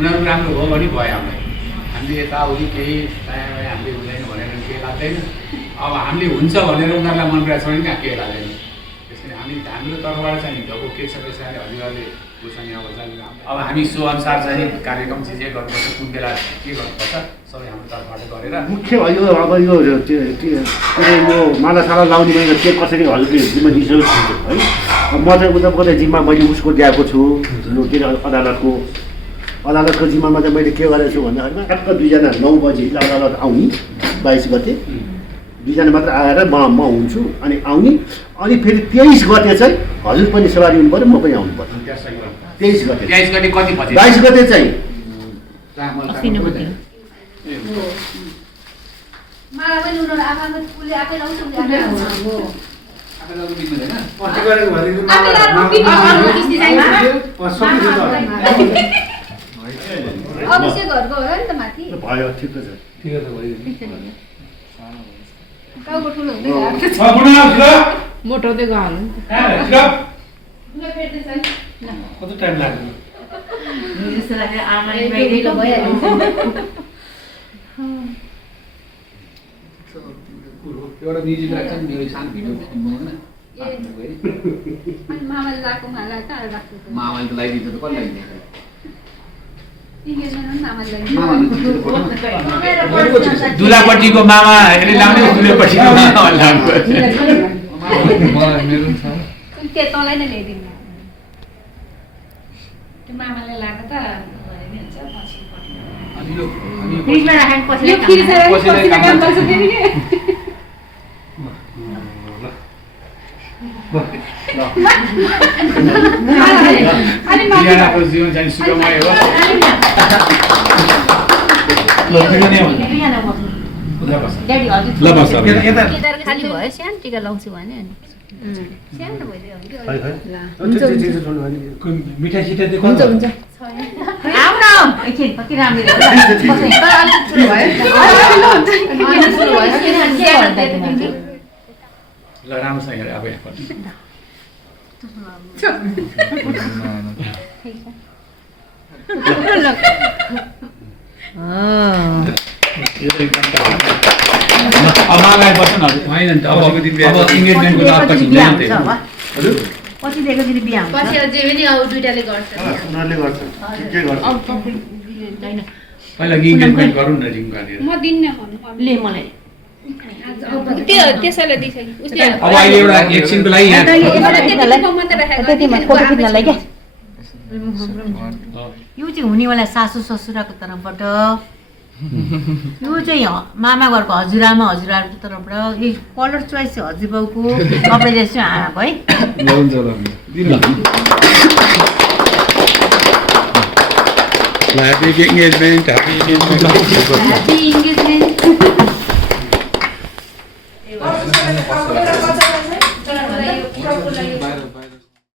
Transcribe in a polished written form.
उनीहरू राम्रो हो भने भयो हामीलाई हामीले यताउति केही हामीले हुँदैन भनेर केही लाग्दैन अब हामीले हुन्छ भनेर उनीहरूलाई मन पराएको छ भने कहाँ केही लाग्दैन त्यसैले हाम्रो तर्फबाट चाहिँ नि अब के सदस्यले हजुरहरूले बुझ्ने अब हामी सो अनुसार चाहिँ कार्यक्रम चाहिँ जे गर्नुपर्छ कुन बेला के गर्नुपर्छ सबै हाम्रो तर्फबाट गरेर मुख्य यो अब यो मालासाला लाउने मैले के कसरी हजुरले जिम्मा दिइसकेको छु है म चाहिँ उता कतै जिम्मा मैले उसको दिएको छु के अरे अदालतको जिम्मामा चाहिँ मैले के गरेको छु भन्दाखेरिमा ठ्याक्क 2 जना 9 बजी अदालत आउने 22 गते 2 जना मात्र आएर म हुन्छु अनि आउने अनि फेरि 23 गते चाहिँ हजुर पनि सवारी हुनु पर्यो म पनि आउनु पर्छ 23 गते कति बजे 22 गते चाहिँ मलाई पनि उनीहरू आफैले पुले आफै लाउँछ अभिषेकहरूको हो र नि त माथि भयो ठिक छ टाउको ठुलो हुँदै मोटाउँदै गयो कति टाइम लाग्यो एउटा म्युजिक राख्छ नि मेरो सानो भिडियो बनाउन अनि मामाले लाएको मलाई कहाँ राख्छु मामाले त लगाइदिन्छ त कसले लगाइदिन्छ दुलापट्टिको मामाले लाउने दुलेपट्टिको मामाले लाउनु त्यो तँलाई नै ल्याइदिनु त्यो मामाले लगाएको त फ्रिजमा राखेर पछि जीवन चाहिँ सुखमय हो खाली भयो सानो टिका लाउँछु भने अनि सानो भइदियो मिठाई सिठाई हुन्छ हुन्छ आऊ न एकछिन कति राम्रो ल राम्रोसँग हेर अब यहाँ मामालाई बस्नु न होइन नि अब इन्गेजमेन्टको त पछि हुँदैन त हजुर पछि दिएको दिन बिहा हुन्छ पछि जे पनि अब दुईटाले गर्छ उनीहरूले गर्छ ठिकै गर्छ पहिला इन्गेजमेन्ट गरौँ न रिङ गरेर म दिन्न भन्नु ले मलाई त्यो त्यसैले दिसक्यो उसले अब अहिले एउटा एकछिनको लागि यहाँ फोटो खिच्नलाई क्या यो चाहिँ हुनेवाला सासू ससुराको तर्फबाट यो चाहिँ मामा घरको हजुरआमा हजुरआमाको तर्फबाट यो कलर चोइस चाहिँ हजुरबाउको तपाईँ चाहिँ है Happy engagement, happy engagement. Happy engagement.